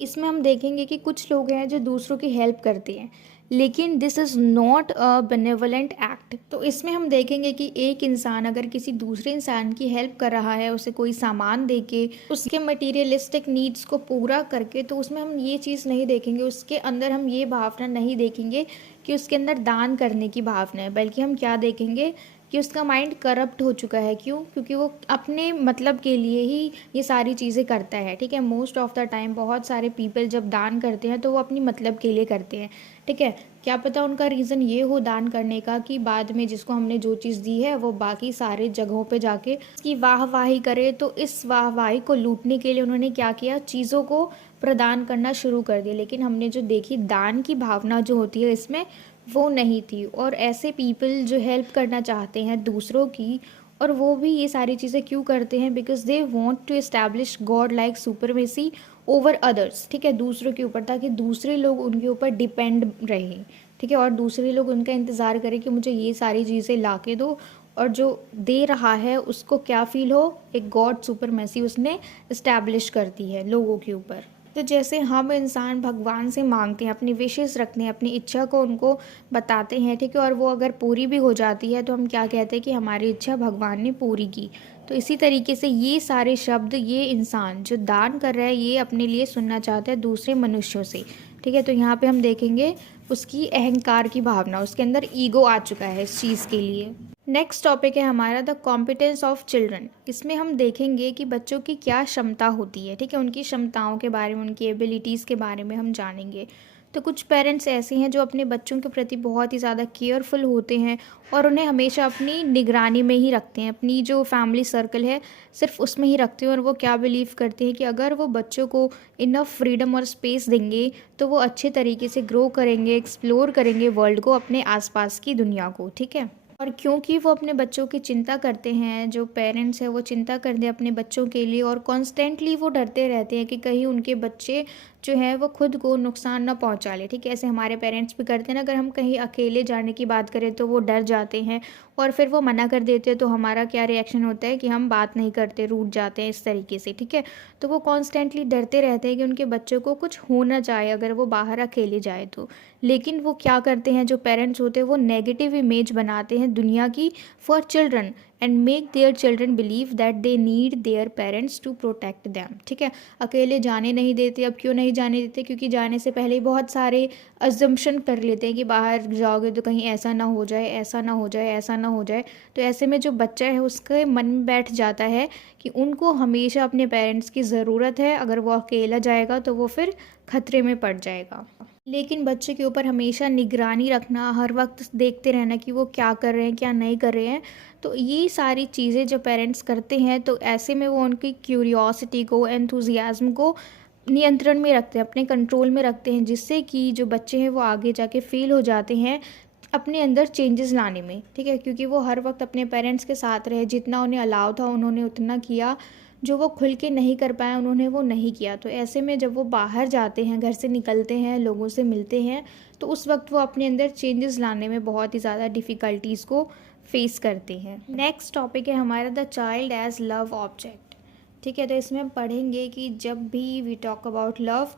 इसमें हम देखेंगे कि कुछ लोग हैं जो दूसरों की हेल्प करते हैं, लेकिन this is not a benevolent act. तो इसमें हम देखेंगे कि एक इंसान अगर किसी दूसरे इंसान की हेल्प कर रहा है, उसे कोई सामान दे के, उसके मटीरियलिस्टिक नीड्स को पूरा करके, तो उसमें हम ये चीज़ नहीं देखेंगे, उसके अंदर हम ये भावना नहीं देखेंगे कि उसके अंदर दान करने की भावना है, बल्कि हम क्या देखेंगे कि उसका माइंड करप्ट हो चुका है। क्यों? क्योंकि वो अपने मतलब के लिए ही ये सारी चीज़ें करता है, ठीक है। मोस्ट ऑफ द टाइम बहुत सारे पीपल जब दान करते हैं तो वो अपनी मतलब के लिए करते हैं, ठीक है। क्या पता उनका रीज़न ये हो दान करने का कि बाद में जिसको हमने जो चीज़ दी है वो बाकी सारे जगहों पे जाके उसकी वाहवाही करे। तो इस वाहवाही को लूटने के लिए उन्होंने क्या किया, चीज़ों को प्रदान करना शुरू कर दिया। लेकिन हमने जो देखी दान की भावना जो होती है इसमें, वो नहीं थी। और ऐसे पीपल जो हेल्प करना चाहते हैं दूसरों की, और वो भी ये सारी चीज़ें क्यों करते हैं, because they want to establish god like supremacy over others, ठीक है, दूसरों के ऊपर, ताकि दूसरे लोग उनके ऊपर डिपेंड रहें, ठीक है, और दूसरे लोग उनका इंतज़ार करें कि मुझे ये सारी चीज़ें ला के दो, और जो दे रहा है उसको क्या फील हो, एक गॉड सुपरमेसी उसने इस्टेब्लिश करती है लोगों के ऊपर। तो जैसे हम इंसान भगवान से मांगते हैं, अपनी विशेस रखते हैं, अपनी इच्छा को उनको बताते हैं, ठीक है, और वो अगर पूरी भी हो जाती है तो हम क्या कहते हैं कि हमारी इच्छा भगवान ने पूरी की। तो इसी तरीके से ये सारे शब्द, ये इंसान जो दान कर रहा है ये अपने लिए सुनना चाहता है दूसरे मनुष्यों से, ठीक है। तो यहाँ पे हम देखेंगे उसकी अहंकार की भावना, उसके अंदर ईगो आ चुका है इस चीज़ के लिए। नेक्स्ट टॉपिक है हमारा द कॉम्पिटेंस ऑफ चिल्ड्रन। इसमें हम देखेंगे कि बच्चों की क्या क्षमता होती है, ठीक है, उनकी क्षमताओं के बारे में, उनकी एबिलिटीज़ के बारे में हम जानेंगे। तो कुछ पेरेंट्स ऐसे हैं जो अपने बच्चों के प्रति बहुत ही ज़्यादा केयरफुल होते हैं और उन्हें हमेशा अपनी निगरानी में ही रखते हैं, अपनी जो फैमिली सर्कल है सिर्फ उसमें ही रखते हैं। और वो क्या बिलीव करते हैं कि अगर वो बच्चों को इनफ फ्रीडम और स्पेस देंगे तो वो अच्छे तरीके से ग्रो करेंगे, एक्सप्लोर करेंगे वर्ल्ड को, अपने आसपास की दुनिया को, ठीक है। और क्योंकि वो अपने बच्चों की चिंता करते हैं, जो पेरेंट्स हैं वो चिंता करते हैं अपने बच्चों के लिए, और कॉन्स्टेंटली वो डरते रहते हैं कि कहीं उनके बच्चे जो है वो खुद को नुकसान ना पहुंचा ले, ठीक है। ऐसे हमारे पेरेंट्स भी करते हैं ना, अगर हम कहीं अकेले जाने की बात करें तो वो डर जाते हैं और फिर वो मना कर देते हैं, तो हमारा क्या रिएक्शन होता है कि हम बात नहीं करते, रूठ जाते हैं इस तरीके से, ठीक है। तो वो कॉन्स्टेंटली डरते रहते हैं कि उनके बच्चों को कुछ हो ना जाए अगर वो बाहर अकेले जाए तो। लेकिन वो क्या करते हैं, जो पेरेंट्स होते हैं वो नेगेटिव इमेज बनाते हैं दुनिया की for children and make their children believe that they need their parents to protect them, ठीक है। अकेले जाने नहीं देते। अब क्यों नहीं जाने देते? क्योंकि जाने से पहले ही बहुत सारे अजम्पशन कर लेते हैं कि बाहर जाओगे तो कहीं ऐसा ना हो जाए, ऐसा ना हो जाए, ऐसा ना हो जाए। तो ऐसे में जो बच्चा है उसके मन में बैठ जाता है कि उनको हमेशा अपने पेरेंट्स की ज़रूरत है, अगर वो अकेला जाएगा तो वो फिर खतरे में पड़ जाएगा। लेकिन बच्चे के ऊपर हमेशा निगरानी रखना, हर वक्त देखते रहना कि वो क्या कर रहे हैं, क्या नहीं कर रहे हैं, तो ये सारी चीज़ें जो पेरेंट्स करते हैं तो ऐसे में वो उनकी क्यूरियोसिटी को, एंथुजियाज्म को नियंत्रण में रखते हैं, अपने कंट्रोल में रखते हैं, जिससे कि जो बच्चे हैं वो आगे जाके फेल हो जाते हैं अपने अंदर चेंजेस लाने में, ठीक है। क्योंकि वो हर वक्त अपने पेरेंट्स के साथ रहे, जितना उन्हें अलाउ था उन्होंने उतना किया, जो वो खुल के नहीं कर पाए उन्होंने वो नहीं किया। तो ऐसे में जब वो बाहर जाते हैं, घर से निकलते हैं, लोगों से मिलते हैं, तो उस वक्त वो अपने अंदर चेंजेस लाने में बहुत ही ज़्यादा डिफ़िकल्टीज़ को फेस करते हैं। नेक्स्ट टॉपिक है हमारा the child as love object, ठीक है। तो इसमें हम पढ़ेंगे कि जब भी वी टॉक अबाउट लव,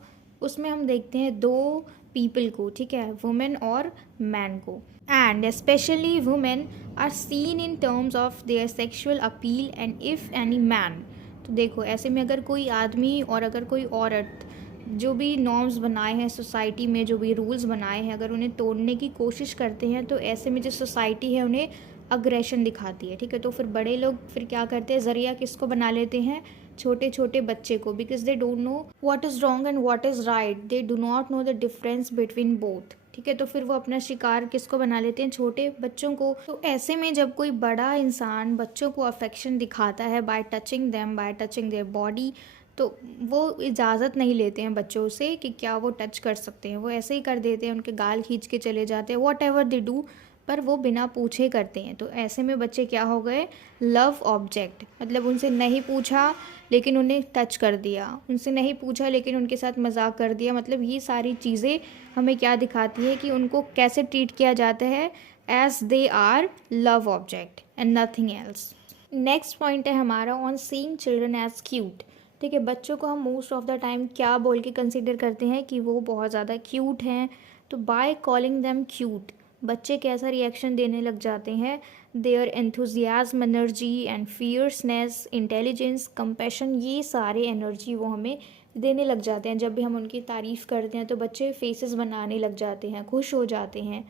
उसमें हम देखते हैं दो पीपल को, ठीक है, वुमेन और मैन को। And specially women are seen in terms of their sexual appeal and if any man. तो देखो ऐसे में अगर कोई आदमी और अगर कोई औरत जो भी नॉर्म्स बनाए हैं सोसाइटी में, जो भी रूल्स बनाए हैं, अगर उन्हें तोड़ने की कोशिश करते हैं तो ऐसे में जो सोसाइटी है उन्हें अग्रेशन दिखाती है, ठीक है। तो फिर बड़े लोग फिर क्या करते हैं, ज़रिया किसको बना लेते हैं, छोटे छोटे बच्चे को, because they don't know what is wrong and what is right, they do not know the difference between both, ठीक है। तो फिर वो अपना शिकार किसको बना लेते हैं, छोटे बच्चों को। तो ऐसे में जब कोई बड़ा इंसान बच्चों को अफेक्शन दिखाता है bye touching them, bye touching their body, तो वो इजाज़त नहीं लेते हैं बच्चों से कि क्या वो टच कर सकते हैं, वो ऐसे ही कर देते हैं, उनके गाल खींच के चले जाते हैं, वॉट एवर दे डू, पर वो बिना पूछे करते हैं। तो ऐसे में बच्चे क्या हो गए, लव ऑब्जेक्ट, मतलब उनसे नहीं पूछा लेकिन उन्हें टच कर दिया, उनसे नहीं पूछा लेकिन उनके साथ मजाक कर दिया। मतलब ये सारी चीज़ें हमें क्या दिखाती है कि उनको कैसे ट्रीट किया जाता है, as they are love object and nothing else. Next point है हमारा on seeing children as cute, ठीक है। बच्चों को हम मोस्ट ऑफ द टाइम क्या बोल के कंसिडर करते हैं कि वो बहुत ज़्यादा क्यूट हैं। तो बाय कॉलिंग देम क्यूट बच्चे कैसा रिएक्शन देने लग जाते हैं, their enthusiasm, energy and fierceness, intelligence, compassion, ये सारे एनर्जी वो हमें देने लग जाते हैं। जब भी हम उनकी तारीफ़ करते हैं तो बच्चे फेसेस बनाने लग जाते हैं, खुश हो जाते हैं।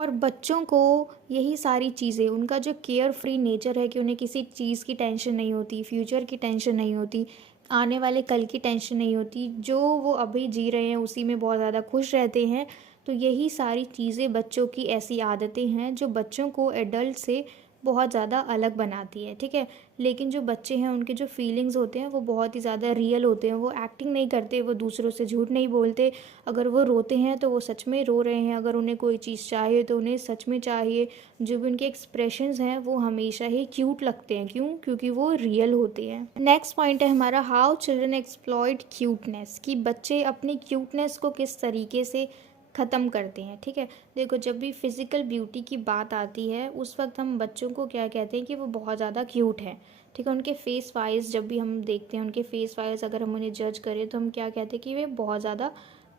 और बच्चों को यही सारी चीज़ें, उनका जो केयर फ्री नेचर है कि उन्हें किसी चीज़ की टेंशन नहीं होती, फ्यूचर की टेंशन नहीं होती, आने वाले कल की टेंशन नहीं होती, जो वो अभी जी रहे हैं उसी में बहुत ज़्यादा खुश रहते हैं। तो यही सारी चीज़ें बच्चों की ऐसी आदतें हैं जो बच्चों को एडल्ट से बहुत ज़्यादा अलग बनाती है, ठीक है। लेकिन जो बच्चे हैं उनके जो फीलिंग्स होते हैं वो बहुत ही ज़्यादा रियल होते हैं, वो एक्टिंग नहीं करते, वो दूसरों से झूठ नहीं बोलते। अगर वो रोते हैं तो वो सच में रो रहे हैं, अगर उन्हें कोई चीज़ चाहिए तो उन्हें सच में चाहिए। जो भी उनके एक्सप्रेशंस हैं वो हमेशा ही क्यूट लगते हैं, क्यों, क्योंकि वो रियल होते हैं। नेक्स्ट पॉइंट है हमारा हाउ चिल्ड्रन एक्सप्लॉइट क्यूटनेस, कि बच्चे अपनी क्यूटनेस को किस तरीके से ख़त्म करते हैं, ठीक है। देखो जब भी फिज़िकल ब्यूटी की बात आती है उस वक्त हम बच्चों को क्या कहते हैं कि वो बहुत ज़्यादा क्यूट है, ठीक है। उनके फेस वाइज जब भी हम देखते हैं, उनके फेस वाइज अगर हम उन्हें जज करें तो हम क्या कहते हैं कि वे बहुत ज़्यादा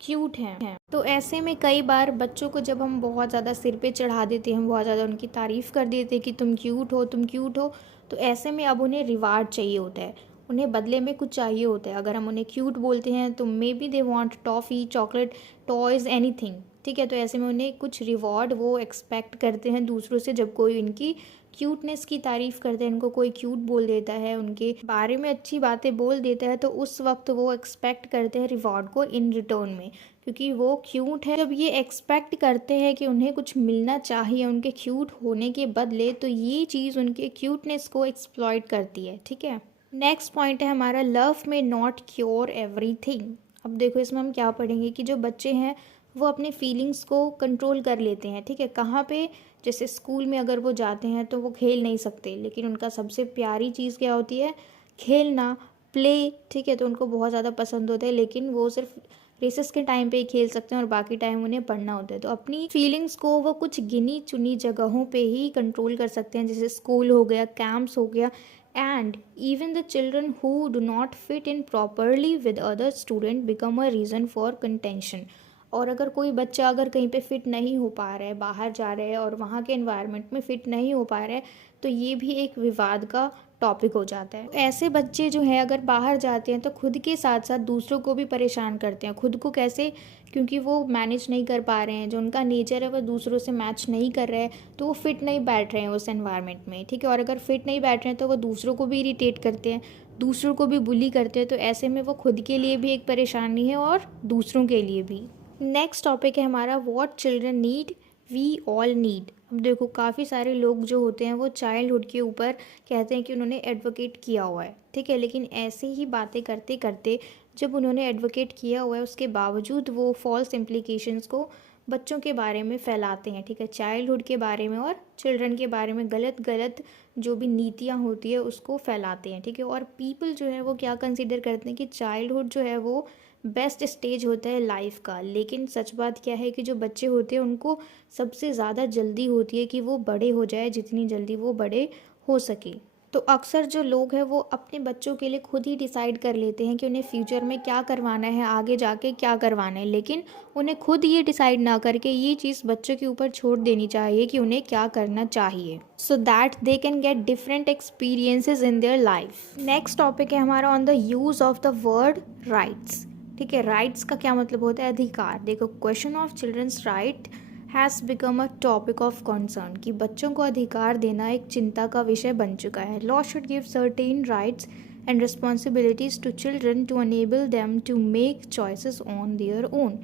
क्यूट हैं। तो ऐसे में कई बार बच्चों को जब हम बहुत ज़्यादा सिर पे चढ़ा देते हैं, हम बहुत ज़्यादा उनकी तारीफ़ कर देते हैं कि तुम क्यूट हो, तुम क्यूट हो, तो ऐसे में अब उन्हें रिवार्ड चाहिए होता है, उन्हें बदले में कुछ चाहिए होता है। अगर हम उन्हें क्यूट बोलते हैं तो may be they want toffee, chocolate, toys, anything, ठीक है। तो ऐसे में उन्हें कुछ रिवॉर्ड वो एक्सपेक्ट करते हैं दूसरों से। जब कोई इनकी क्यूटनेस की तारीफ़ करते हैं, इनको कोई क्यूट बोल देता है, उनके बारे में अच्छी बातें बोल देता है, तो उस वक्त वो एक्सपेक्ट करते हैं रिवॉर्ड को इन रिटर्न में, क्योंकि वो क्यूट है। जब ये एक्सपेक्ट करते हैं कि उन्हें कुछ मिलना चाहिए उनके क्यूट होने के बदले, तो ये चीज़ उनके क्यूटनेस को एक्सप्लॉइट करती है, ठीक है। नेक्स्ट पॉइंट है हमारा लव में नॉट क्योर एवरीथिंग। अब देखो इसमें हम क्या पढ़ेंगे कि जो बच्चे हैं वो अपने फीलिंग्स को कंट्रोल कर लेते हैं, ठीक है। कहाँ पे, जैसे स्कूल में अगर वो जाते हैं तो वो खेल नहीं सकते, लेकिन उनका सबसे प्यारी चीज़ क्या होती है, खेलना, प्ले, ठीक है। तो उनको बहुत ज़्यादा पसंद होता है, लेकिन वो सिर्फ रेसेस के टाइम पे ही खेल सकते हैं और बाकी टाइम उन्हें पढ़ना होता है। तो अपनी फीलिंग्स को वो कुछ गिनी चुनी जगहों पे ही कंट्रोल कर सकते हैं, जैसे स्कूल हो गया, कैंप्स हो गया। And even the children who do not fit in properly with other student become a reason for contention। और अगर कोई बच्चा अगर कहीं पे फिट नहीं हो पा रहा है, बाहर जा रहा है और वहाँ के एनवायरनमेंट में फिट नहीं हो पा रहा है, तो ये भी एक विवाद का टॉपिक हो जाता है। ऐसे बच्चे जो हैं अगर बाहर जाते हैं तो खुद के साथ साथ दूसरों को भी परेशान करते हैं। खुद को कैसे, क्योंकि वो मैनेज नहीं कर पा रहे हैं, जो उनका नेचर है वो दूसरों से मैच नहीं कर रहे हैं, तो वो फिट नहीं बैठ रहे हैं उस एनवायरनमेंट में, ठीक है। और अगर फिट नहीं बैठ रहे हैं तो वो दूसरों को भी इरिटेट करते हैं, दूसरों को भी बुली करते हैं। तो ऐसे में वो खुद के लिए भी एक परेशानी है और दूसरों के लिए भी। नेक्स्ट टॉपिक है हमारा what children need, we all need. अब देखो काफ़ी सारे लोग जो होते हैं वो चाइल्डहुड के ऊपर कहते हैं कि उन्होंने एडवोकेट किया हुआ है, ठीक है, लेकिन ऐसे ही बातें करते करते जब उन्होंने एडवोकेट किया हुआ है उसके बावजूद वो फॉल्स इम्प्लीकेशंस को बच्चों के बारे में फैलाते हैं, ठीक है, चाइल्डहुड के बारे में और चिल्ड्रन के बारे में गलत गलत जो भी नीतियाँ होती है उसको फैलाते हैं, ठीक है। और पीपल जो है वो क्या कंसिडर करते हैं कि चाइल्डहुड जो है वो बेस्ट स्टेज होता है लाइफ का, लेकिन सच बात क्या है कि जो बच्चे होते हैं उनको सबसे ज़्यादा जल्दी होती है कि वो बड़े हो जाए, जितनी जल्दी वो बड़े हो सके। तो अक्सर जो लोग हैं वो अपने बच्चों के लिए खुद ही डिसाइड कर लेते हैं कि उन्हें फ्यूचर में क्या करवाना है, आगे जाके क्या करवाना है, लेकिन उन्हें खुद ये डिसाइड ना करके ये चीज़ बच्चों के ऊपर छोड़ देनी चाहिए कि उन्हें क्या करना चाहिए, so that they can get different experiences in their life. Next topic है हमारा on the use of the word rights, ठीक है। राइट्स का क्या मतलब होता है? अधिकार। देखो, question of children's right has become a topic of concern, कि बच्चों को अधिकार देना एक चिंता का विषय बन चुका है। Law should give certain rights and responsibilities to children to enable them to make choices on their own.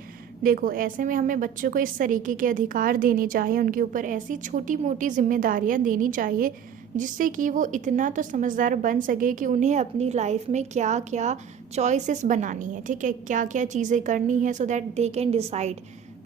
देखो, ऐसे में हमें बच्चों को इस तरीके के अधिकार देने चाहिए, उनके ऊपर ऐसी छोटी मोटी जिम्मेदारियां देनी चाहिए जिससे कि वो इतना तो समझदार बन सके कि उन्हें अपनी लाइफ में क्या क्या चॉइसेस बनानी है, ठीक है, क्या क्या चीज़ें करनी है, so that they can decide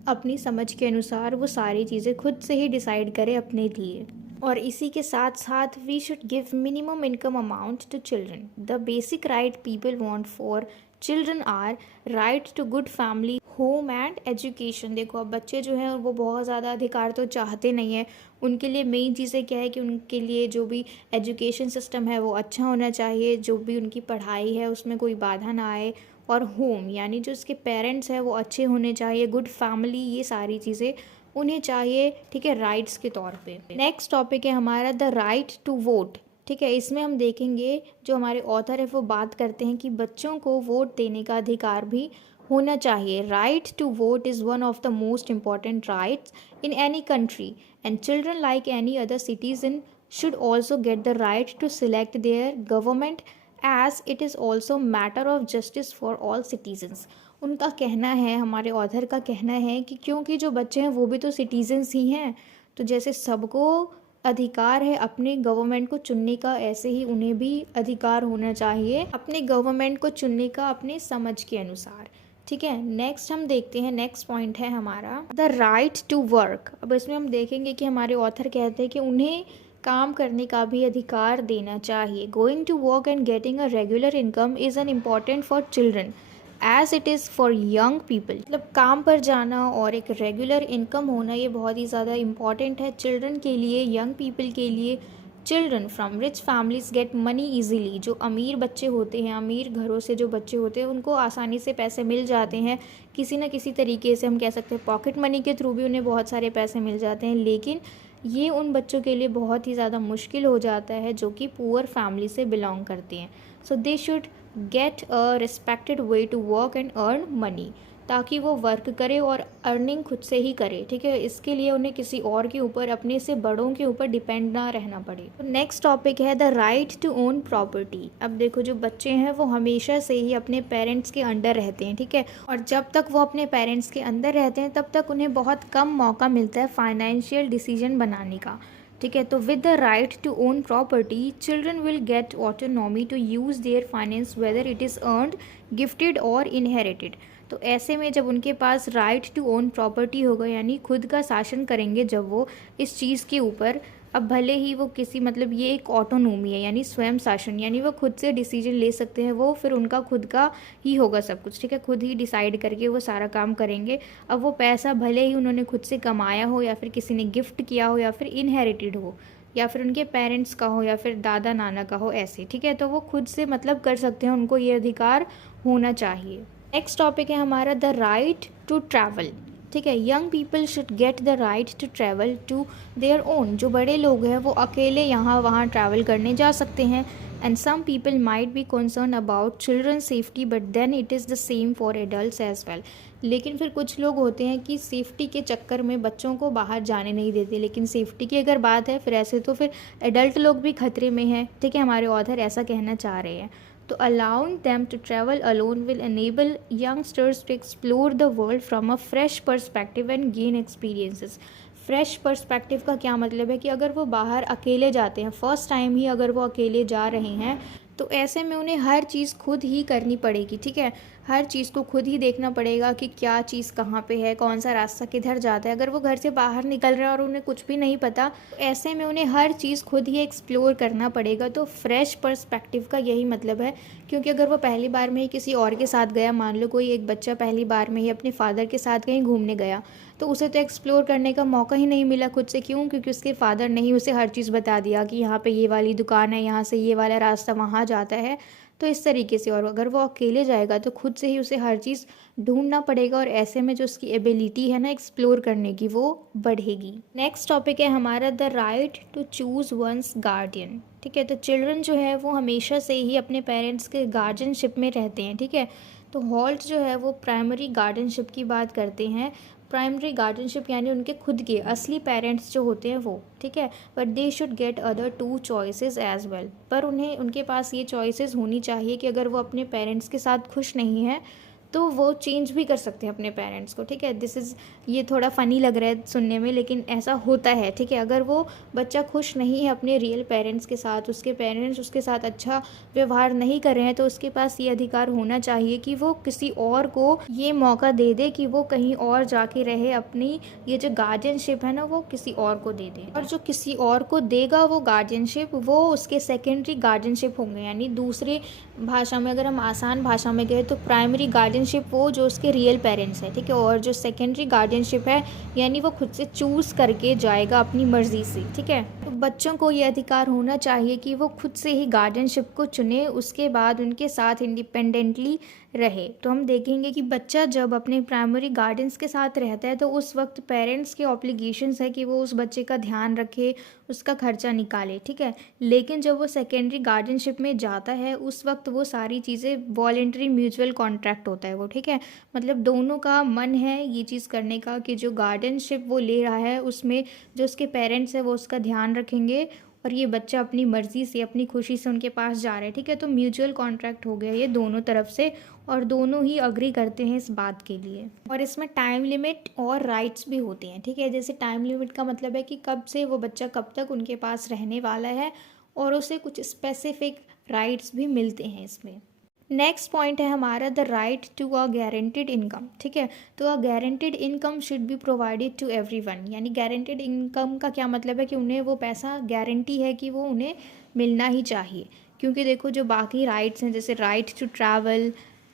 अपनी समझ के अनुसार वो सारी चीज़ें खुद से ही डिसाइड करें अपने लिए। और इसी के साथ साथ we should give minimum income amount to children. The basic right people want for children are right to good family, home and education. देखो, अब बच्चे जो हैं वो बहुत ज़्यादा अधिकार तो चाहते नहीं हैं, उनके लिए मेन चीज़ें क्या है कि उनके लिए जो भी एजुकेशन सिस्टम है वो अच्छा होना चाहिए, जो भी उनकी पढ़ाई है उसमें कोई बाधा ना आए, और होम यानी जो उसके पेरेंट्स हैं वो अच्छे होने चाहिए, गुड फैमिली, ये सारी चीज़ें उन्हें चाहिए, ठीक है, राइट्स के तौर पे। नेक्स्ट टॉपिक है हमारा द राइट टू वोट, ठीक है। इसमें हम देखेंगे जो हमारे ऑथर है वो बात करते हैं कि बच्चों को वोट देने का अधिकार भी होना चाहिए। Right to vote is one of the most important rights in any country and children like any other citizen should also get the right to select their government as it is also matter of justice for all citizens। उनका कहना है, हमारे author का कहना है कि क्योंकि जो बच्चे हैं वो भी तो सिटीजन्स ही हैं, तो जैसे सबको अधिकार है अपने गवर्नमेंट को चुनने का, ऐसे ही उन्हें भी अधिकार होना चाहिए अपने गवर्नमेंट को चुनने का अपने समझ के अनुसार, ठीक है। नेक्स्ट हम देखते हैं, नेक्स्ट पॉइंट है हमारा द राइट टू वर्क। अब इसमें हम देखेंगे कि हमारे ऑथर कहते हैं कि उन्हें काम करने का भी अधिकार देना चाहिए। Going to work and getting a regular income is an important for children as it is for young people. मतलब काम पर जाना और एक रेगुलर इनकम होना ये बहुत ही ज़्यादा इम्पॉर्टेंट है चिल्ड्रन के लिए, यंग पीपल के लिए। Children from rich families get money easily. जो अमीर बच्चे होते हैं, अमीर घरों से जो बच्चे होते हैं उनको आसानी से पैसे मिल जाते हैं, किसी न किसी तरीके से, हम कह सकते हैं पॉकेट मनी के थ्रू भी उन्हें बहुत सारे पैसे मिल जाते हैं, लेकिन ये उन बच्चों के लिए बहुत ही ज़्यादा मुश्किल हो जाता है जो कि पुअर फैमिली से बिलोंग करते हैं। So they should get a respected way to work and earn money, ताकि वो वर्क करे और अर्निंग खुद से ही करे, ठीक है। इसके लिए उन्हें किसी और के ऊपर, अपने से बड़ों के ऊपर डिपेंड ना रहना पड़े। तो नेक्स्ट टॉपिक है the right to own property. अब देखो, जो बच्चे हैं वो हमेशा से ही अपने पेरेंट्स के अंडर रहते हैं, ठीक है, और जब तक वो अपने पेरेंट्स के अंदर रहते हैं तब तक उन्हें बहुत कम मौका मिलता है फाइनेंशियल डिसीजन बनाने का, ठीक है। तो with the right to own property children will get autonomy to use their finance whether it is earned, gifted और इनहेरिटेड। तो ऐसे में जब उनके पास राइट टू ओन प्रॉपर्टी होगा, यानी खुद का शासन करेंगे जब वो इस चीज़ के ऊपर, अब भले ही वो किसी, मतलब ये एक ऑटोनोमी है यानी स्वयं शासन, यानी वो खुद से डिसीजन ले सकते हैं, वो फिर उनका खुद का ही होगा सब कुछ, ठीक है, खुद ही डिसाइड करके वो सारा काम करेंगे। अब वो पैसा भले ही उन्होंने खुद से कमाया हो या फिर किसी ने गिफ्ट किया हो या फिर इनहेरिटेड हो या फिर उनके पेरेंट्स का हो या फिर दादा नाना का हो, ऐसे, ठीक है, तो वो खुद से मतलब कर सकते हैं, उनको ये अधिकार होना चाहिए। नेक्स्ट टॉपिक है हमारा द राइट टू ट्रैवल, ठीक है। Young people should get the right to travel to their own. जो बड़े लोग हैं वो अकेले यहाँ वहाँ ट्रैवल करने जा सकते हैं। And some people might be concern about children safety but then it is the same for adults as well. लेकिन फिर कुछ लोग होते हैं कि सेफ्टी के चक्कर में बच्चों को बाहर जाने नहीं देते, लेकिन सेफ्टी की अगर बात है फिर ऐसे तो फिर एडल्ट लोग भी खतरे में हैं, ठीक है, हमारे ऑथर ऐसा कहना चाह रहे हैं। तो allowing them to travel alone will enable youngsters to explore the world from a fresh perspective and gain experiences। Fresh perspective का क्या मतलब है कि अगर वो बाहर अकेले जाते हैं, फर्स्ट टाइम ही अगर वो अकेले जा रहे हैं, तो ऐसे में उन्हें हर चीज़ खुद ही करनी पड़ेगी, ठीक है। हर चीज़ को खुद ही देखना पड़ेगा कि क्या चीज़ कहाँ पे है, कौन सा रास्ता किधर जाता है। अगर वो घर से बाहर निकल रहे हैं और उन्हें कुछ भी नहीं पता, तो ऐसे में उन्हें हर चीज़ खुद ही एक्सप्लोर करना पड़ेगा। तो फ्रेश पर्सपेक्टिव का यही मतलब है, क्योंकि अगर वो पहली बार में ही किसी और के साथ गया, मान लो कोई एक बच्चा पहली बार में ही अपने फादर के साथ कहीं घूमने गया, तो उसे तो एक्सप्लोर करने का मौका ही नहीं मिला खुद से। क्यों? क्योंकि उसके फादर ने ही उसे हर चीज़ बता दिया कि यहाँ पे ये वाली दुकान है, यहाँ से ये वाला रास्ता वहाँ जाता है। तो इस तरीके से, और अगर वो अकेले जाएगा तो खुद से ही उसे हर चीज़ ढूंढना पड़ेगा, और ऐसे में जो उसकी एबिलिटी है ना एक्सप्लोर करने की, वो बढ़ेगी। नेक्स्ट टॉपिक है हमारा the right to choose one's guardian. ठीक है, तो चिल्ड्रन जो है वो हमेशा से ही अपने पेरेंट्स के गार्जियनशिप में रहते हैं। ठीक है, तो हॉल्ट जो है वो प्राइमरी गार्डियनशिप की बात करते हैं। प्राइमरी गार्डियनशिप यानी उनके खुद के असली पेरेंट्स जो होते हैं वो, ठीक है। But they should get other 2 choices as well. पर उन्हें उनके पास ये चॉइसेस होनी चाहिए कि अगर वो अपने पेरेंट्स के साथ खुश नहीं है तो वो चेंज भी कर सकते हैं अपने पेरेंट्स को, ठीक है। ये थोड़ा फ़नी लग रहा है सुनने में, लेकिन ऐसा होता है, ठीक है। अगर वो बच्चा खुश नहीं है अपने रियल पेरेंट्स के साथ, उसके पेरेंट्स उसके साथ अच्छा व्यवहार नहीं कर रहे हैं, तो उसके पास ये अधिकार होना चाहिए कि वो किसी और को ये मौका दे दे कि वो कहीं और जाके रहे, अपनी ये जो गार्जियनशिप है ना वो किसी और को दे दे। और जो किसी और को देगा वो गार्जियनशिप, वो उसके सेकेंडरी गार्जियनशिप होंगे। यानी दूसरी भाषा में, अगर हम आसान भाषा में गए, तो प्राइमरी गार्डियनशिप वो जो उसके रियल पेरेंट्स हैं, ठीक है। और जो सेकेंडरी गार्डियनशिप है यानी वो खुद से चूज़ करके जाएगा अपनी मर्ज़ी से, ठीक है। तो बच्चों को ये अधिकार होना चाहिए कि वो खुद से ही गार्डियनशिप को चुने, उसके बाद उनके साथ इंडिपेंडेंटली रहे। तो हम देखेंगे कि बच्चा जब अपने प्राइमरी गार्डियंस के साथ रहता है तो उस वक्त पेरेंट्स के ऑब्लिगेशंस है कि वो उस बच्चे का ध्यान रखे, उसका खर्चा निकाले, ठीक है। लेकिन जब वो सेकेंडरी गार्डियनशिप में जाता है उस वक्त वो सारी चीज़ें वॉलेंटरी म्यूचुअल कॉन्ट्रैक्ट होता है वो, ठीक है। मतलब दोनों का मन है ये चीज़ करने का कि जो गार्डियनशिप वो ले रहा है उसमें जो उसके पेरेंट्स है वो उसका ध्यान रखेंगे, और ये बच्चा अपनी मर्ज़ी से अपनी खुशी से उनके पास जा रहा है, ठीक है। तो म्यूचुअल कॉन्ट्रैक्ट हो गया ये दोनों तरफ से, और दोनों ही अग्री करते हैं इस बात के लिए। और इसमें टाइम लिमिट और राइट्स भी होते हैं, ठीक है। जैसे टाइम लिमिट का मतलब है कि कब से वो बच्चा कब तक उनके पास रहने वाला है, और उसे कुछ स्पेसिफिक राइट्स भी मिलते हैं इसमें। नेक्स्ट पॉइंट है हमारा the right to a guaranteed income, ठीक है। तो a guaranteed income should be provided to everyone. यानी गारंटीड इनकम का क्या मतलब है कि उन्हें वो पैसा गारंटी है कि वो उन्हें मिलना ही चाहिए। क्योंकि देखो जो बाकी राइट्स हैं, जैसे right to travel,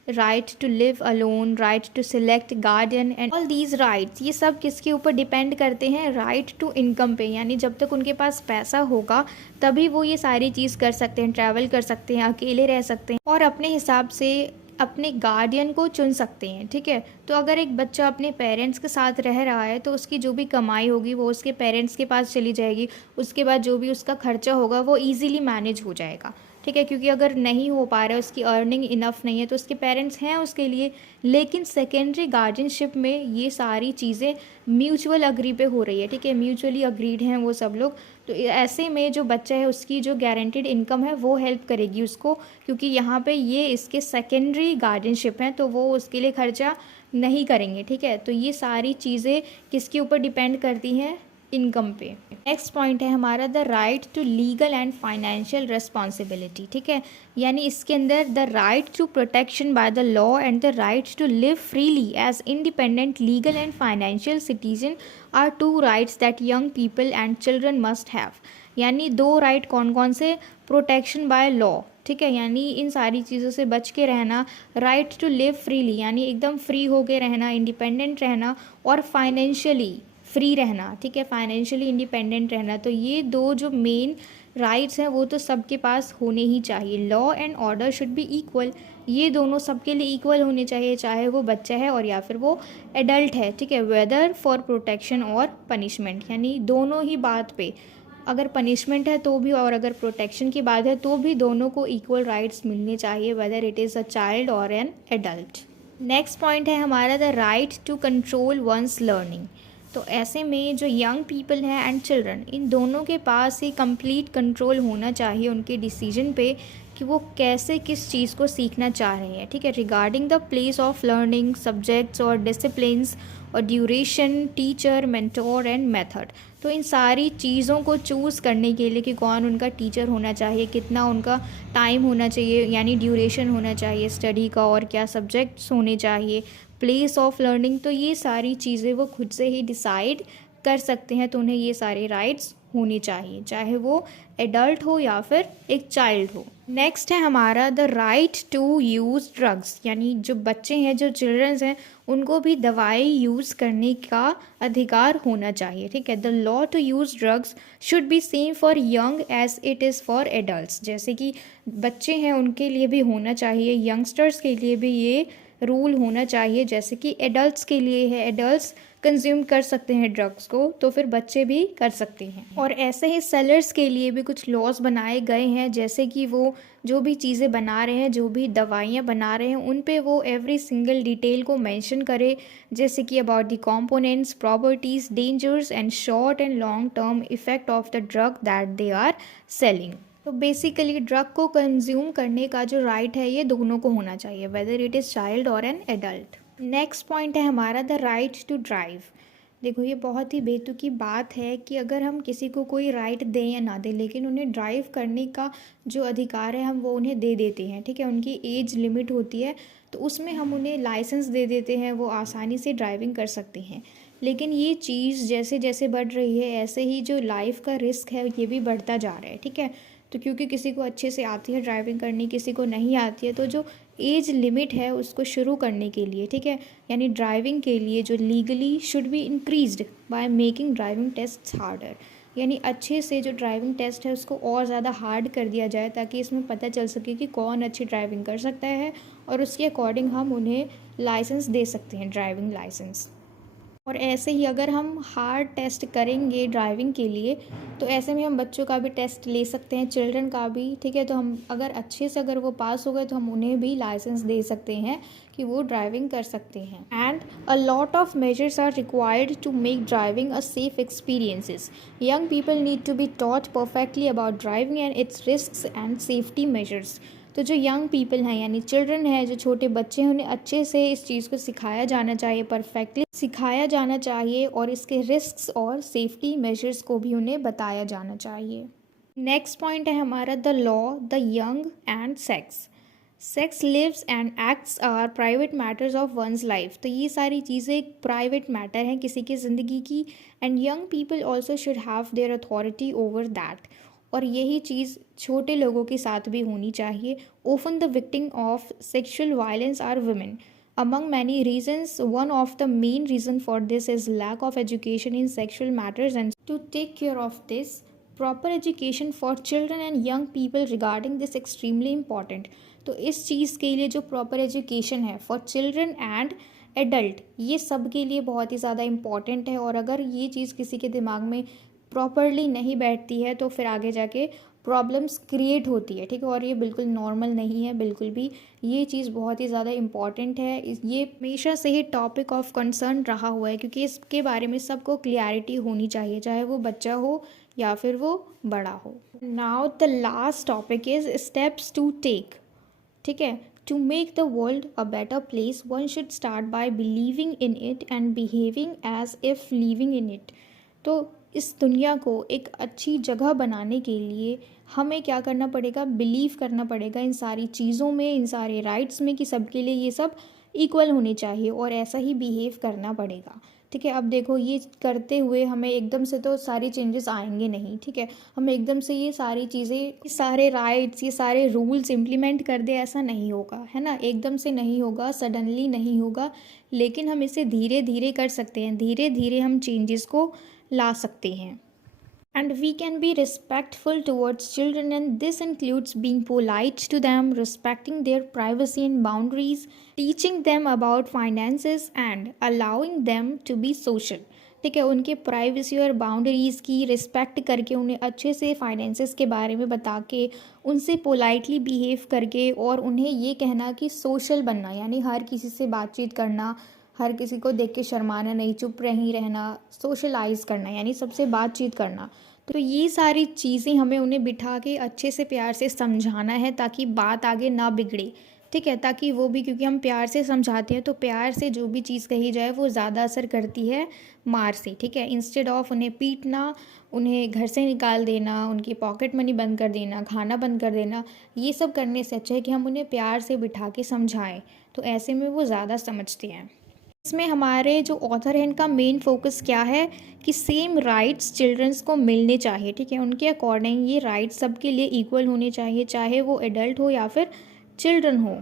right to live alone, right to select guardian, and all these rights, ये सब किसके ऊपर डिपेंड करते हैं? राइट टू इनकम पे। यानी जब तक उनके पास पैसा होगा तभी वो ये सारी चीज़ कर सकते हैं, ट्रैवल कर सकते हैं, अकेले रह सकते हैं, और अपने हिसाब से अपने गार्डियन को चुन सकते हैं, ठीक है। तो अगर एक बच्चा अपने पेरेंट्स के साथ रह रहा है तो उसकी जो भी कमाई होगी वो उसके पेरेंट्स के पास चली जाएगी, उसके बाद जो भी उसका खर्चा होगा वो ईजिली मैनेज हो जाएगा, ठीक है। क्योंकि अगर नहीं हो पा रहा है, उसकी अर्निंग इनफ नहीं है, तो उसके पेरेंट्स हैं उसके लिए। लेकिन सेकेंडरी गार्जियनशिप में ये सारी चीज़ें म्यूचुअल अग्री पे हो रही है, ठीक है। म्यूचुअली अग्रीड हैं वो सब लोग। तो ऐसे में जो बच्चा है उसकी जो गारंटीड इनकम है वो हेल्प करेगी उसको, क्योंकि यहाँ पे ये इसके सेकेंडरी गार्जियनशिप हैं तो वो उसके लिए खर्चा नहीं करेंगे, ठीक है। तो ये सारी चीज़ें किसके ऊपर डिपेंड करती हैं? इनकम पे। नेक्स्ट पॉइंट है हमारा the right to legal and financial responsibility, ठीक है। यानी इसके अंदर the right to protection by the law and the right to live freely as independent legal and financial citizen are 2 rights that young people and children must have. यानी 2 right कौन कौन से? Protection by law, ठीक है, यानी इन सारी चीज़ों से बच के रहना। राइट टू लिव फ्रीली यानी एकदम फ्री होके रहना, इंडिपेंडेंट रहना, और फाइनेंशियली फ्री रहना, ठीक है, फाइनेंशियली इंडिपेंडेंट रहना। तो ये 2 जो मेन राइट्स हैं वो तो सबके पास होने ही चाहिए। Law and order should be equal, ये दोनों सबके लिए इक्वल होने चाहिए, चाहे वो बच्चा है और या फिर वो एडल्ट है, ठीक है। वेदर फॉर प्रोटेक्शन और पनिशमेंट, यानी दोनों ही बात पे, अगर पनिशमेंट है तो भी और अगर प्रोटेक्शन की बात है तो भी दोनों को इक्वल राइट्स मिलने चाहिए, whether it is a child और एन एडल्ट। नेक्स्ट पॉइंट है हमारा the right to control one's learning. तो ऐसे में जो यंग पीपल हैं एंड चिल्ड्रन, इन दोनों के पास ही कंप्लीट कंट्रोल होना चाहिए उनके डिसीजन पे कि वो कैसे किस चीज़ को सीखना चाह रहे हैं, ठीक है। Regarding the place of learning, subjects और डिसिप्लिन्स और duration, teacher, mentor and method. तो इन सारी चीज़ों को चूज़ करने के लिए कि कौन उनका टीचर होना चाहिए, कितना उनका टाइम होना चाहिए, यानी ड्यूरेशन होना चाहिए स्टडी का, और क्या सब्जेक्ट्स होने चाहिए, प्लेस ऑफ लर्निंग, तो ये सारी चीज़ें वो खुद से ही डिसाइड कर सकते हैं। तो उन्हें ये सारे राइट्स होने चाहिए, चाहे वो एडल्ट हो या फिर एक चाइल्ड हो। नेक्स्ट है हमारा the right to use drugs, यानी जो बच्चे हैं, जो चिल्ड्रंस हैं, उनको भी दवाई यूज़ करने का अधिकार होना चाहिए, ठीक है। The law to use drugs should be same for young as it is for adults. जैसे कि बच्चे हैं उनके लिए भी होना चाहिए, यंगस्टर्स के लिए भी ये रूल होना चाहिए जैसे कि एडल्ट्स के लिए है। एडल्ट्स कंज्यूम कर सकते हैं ड्रग्स को, तो फिर बच्चे भी कर सकते हैं। और ऐसे ही सेलर्स के लिए भी कुछ लॉज बनाए गए हैं, जैसे कि वो जो भी चीज़ें बना रहे हैं, जो भी दवाइयाँ बना रहे हैं, उन पे वो एवरी सिंगल डिटेल को मेंशन करे, जैसे कि about the components, properties, dangers and short and long term effect of the drug that they are selling. तो बेसिकली ड्रग को कंज्यूम करने का जो राइट है ये दोनों को होना चाहिए, वेदर इट इज़ चाइल्ड और एन एडल्ट। नेक्स्ट पॉइंट है हमारा द राइट टू ड्राइव। देखो ये बहुत ही बेतुकी बात है कि अगर हम किसी को कोई राइट दें या ना दें, लेकिन उन्हें ड्राइव करने का जो अधिकार है हम वो उन्हें दे देते हैं, ठीक है। उनकी एज लिमिट होती है तो उसमें हम उन्हें लाइसेंस दे देते हैं, वो आसानी से ड्राइविंग कर सकते हैं। लेकिन ये चीज़ जैसे जैसे बढ़ रही है, ऐसे ही जो लाइफ का रिस्क है ये भी बढ़ता जा रहा है, ठीक है। तो क्योंकि किसी को अच्छे से आती है ड्राइविंग करनी, किसी को नहीं आती है, तो जो एज लिमिट है उसको शुरू करने के लिए, ठीक है, यानी ड्राइविंग के लिए जो legally should be increased by making driving test harder, यानी अच्छे से जो ड्राइविंग टेस्ट है उसको और ज़्यादा हार्ड कर दिया जाए, ताकि इसमें पता चल सके कि कौन अच्छी ड्राइविंग कर सकता है, और उसके अकॉर्डिंग हम उन्हें लाइसेंस दे सकते हैं, ड्राइविंग लाइसेंस। और ऐसे ही अगर हम हार्ड टेस्ट करेंगे ड्राइविंग के लिए, तो ऐसे में हम बच्चों का भी टेस्ट ले सकते हैं, चिल्ड्रन का भी, ठीक है। तो हम अगर अच्छे से अगर वो पास हो गए तो हम उन्हें भी लाइसेंस दे सकते हैं कि वो ड्राइविंग कर सकते हैं। And a lot of measures are required to make driving a safe experiences. Young people need to be taught perfectly about driving and its risks and safety measures. तो जो यंग पीपल हैं यानी children हैं, जो छोटे बच्चे हैं, उन्हें अच्छे से इस चीज़ को सिखाया जाना चाहिए, परफेक्टली सिखाया जाना चाहिए, और इसके रिस्क्स और सेफ्टी मेजर्स को भी उन्हें बताया जाना चाहिए। नेक्स्ट पॉइंट है हमारा the law, the young and sex. Sex lives and acts are private matters of one's life. तो ये सारी चीज़ें एक प्राइवेट मैटर हैं किसी की ज़िंदगी की, and young people also should have their authority over that. और यही चीज़ छोटे लोगों के साथ भी होनी चाहिए। Often the victim of sexual violence are women. Among many reasons, one of the main reason for this is lack of education in sexual matters, and to take care of this, proper education for children and young people regarding this extremely important. तो इस चीज़ के लिए जो proper education है for children and adult, ये सब के लिए बहुत ही ज़्यादा इम्पॉर्टेंट है। और अगर ये चीज़ किसी के दिमाग में प्रॉपरली नहीं बैठती है तो फिर आगे जाके प्रॉब्लम्स क्रिएट होती है, ठीक है। और ये बिल्कुल नॉर्मल नहीं है, बिल्कुल भी। ये चीज़ बहुत ही ज़्यादा इम्पॉर्टेंट है। ये हमेशा से ही टॉपिक ऑफ कंसर्न रहा हुआ है, क्योंकि इसके बारे में सबको क्लियरिटी होनी चाहिए, चाहे वो बच्चा हो या फिर वो बड़ा हो। Now the last topic is steps to take, ठीक है। To make the world a better place one should start by believing in it and behaving as if living in it. तो इस दुनिया को एक अच्छी जगह बनाने के लिए हमें क्या करना पड़ेगा, बिलीव करना पड़ेगा इन सारी चीज़ों में, इन सारे राइट्स में, कि सबके लिए ये सब इक्वल होने चाहिए और ऐसा ही बिहेव करना पड़ेगा, ठीक है। अब देखो ये करते हुए हमें एकदम से तो सारी चेंजेस आएंगे नहीं, ठीक है। हम एकदम से ये सारी चीज़ें, सारे राइट्स, ये सारे रूल्स इम्प्लीमेंट कर दे, ऐसा नहीं होगा, है ना। एकदम से नहीं होगा, सडनली नहीं होगा, लेकिन हम इसे धीरे धीरे कर सकते हैं, धीरे धीरे हम चेंजेस को ला सकते हैं। And we can be respectful towards children, and this includes being polite to them, respecting their privacy and boundaries, teaching them about finances and allowing them to be social, ठीक है। उनके प्राइवेसी और boundaries की respect करके, उन्हें अच्छे से finances के बारे में बता के, उनसे पोलाइटली बिहेव करके, और उन्हें ये कहना कि सोशल बनना, यानी हर किसी से बातचीत करना, हर किसी को देख के शर्माना नहीं, चुप नहीं रहना, सोशलाइज करना, यानी सबसे बातचीत करना। तो ये सारी चीज़ें हमें उन्हें बिठा के अच्छे से प्यार से समझाना है ताकि बात आगे ना बिगड़े, ठीक है। ताकि वो भी, क्योंकि हम प्यार से समझाते हैं तो प्यार से जो भी चीज़ कही जाए वो ज़्यादा असर करती है मार से, ठीक है। इंस्टेड ऑफ उन्हें पीटना, उन्हें घर से निकाल देना, उनकी पॉकेट मनी बंद कर देना, खाना बंद कर देना, ये सब करने से अच्छा है कि हम उन्हें प्यार से बिठा के समझाएं। तो ऐसे में वो ज़्यादा समझते हैं। इसमें हमारे जो ऑथर हैं इनका मेन फोकस क्या है कि सेम राइट्स चिल्ड्रंस को मिलने चाहिए, ठीक है। उनके अकॉर्डिंग ये राइट्स सबके लिए इक्वल होने चाहिए, चाहे वो एडल्ट हो या फिर चिल्ड्रन हो।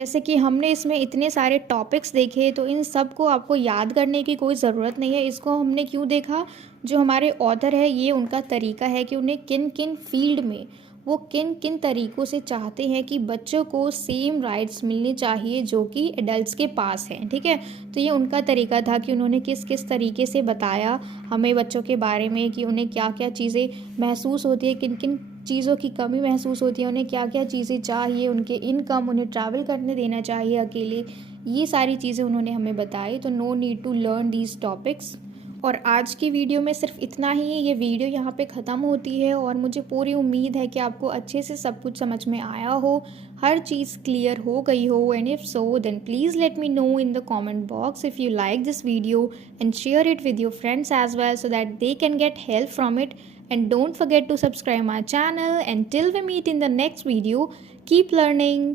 जैसे कि हमने इसमें इतने सारे टॉपिक्स देखे तो इन सब को आपको याद करने की कोई ज़रूरत नहीं है। इसको हमने क्यों देखा, जो हमारे ऑथर है ये उनका तरीका है कि उन्हें किन किन फील्ड में, वो किन किन तरीक़ों से चाहते हैं कि बच्चों को सेम राइट्स मिलने चाहिए जो कि एडल्ट्स के पास हैं, ठीक है। तो ये उनका तरीका था कि उन्होंने किस किस तरीके से बताया हमें बच्चों के बारे में कि उन्हें क्या क्या चीज़ें महसूस होती है, किन किन चीज़ों की कमी महसूस होती है, उन्हें क्या क्या चीज़ें चाहिए, उनके इनकम, उन्हें ट्रैवल करने देना चाहिए अकेले, ये सारी चीज़ें उन्होंने हमें बताई। तो no need to learn these topics. और आज की वीडियो में सिर्फ इतना ही, ये वीडियो यहाँ पे ख़त्म होती है और मुझे पूरी उम्मीद है कि आपको अच्छे से सब कुछ समझ में आया हो, हर चीज़ क्लियर हो गई हो। And if so then please let me know in the comment box if you like this video and share it with your friends as well so that they can get help from it. And don't forget to subscribe my channel. And till we meet in the next video, keep learning.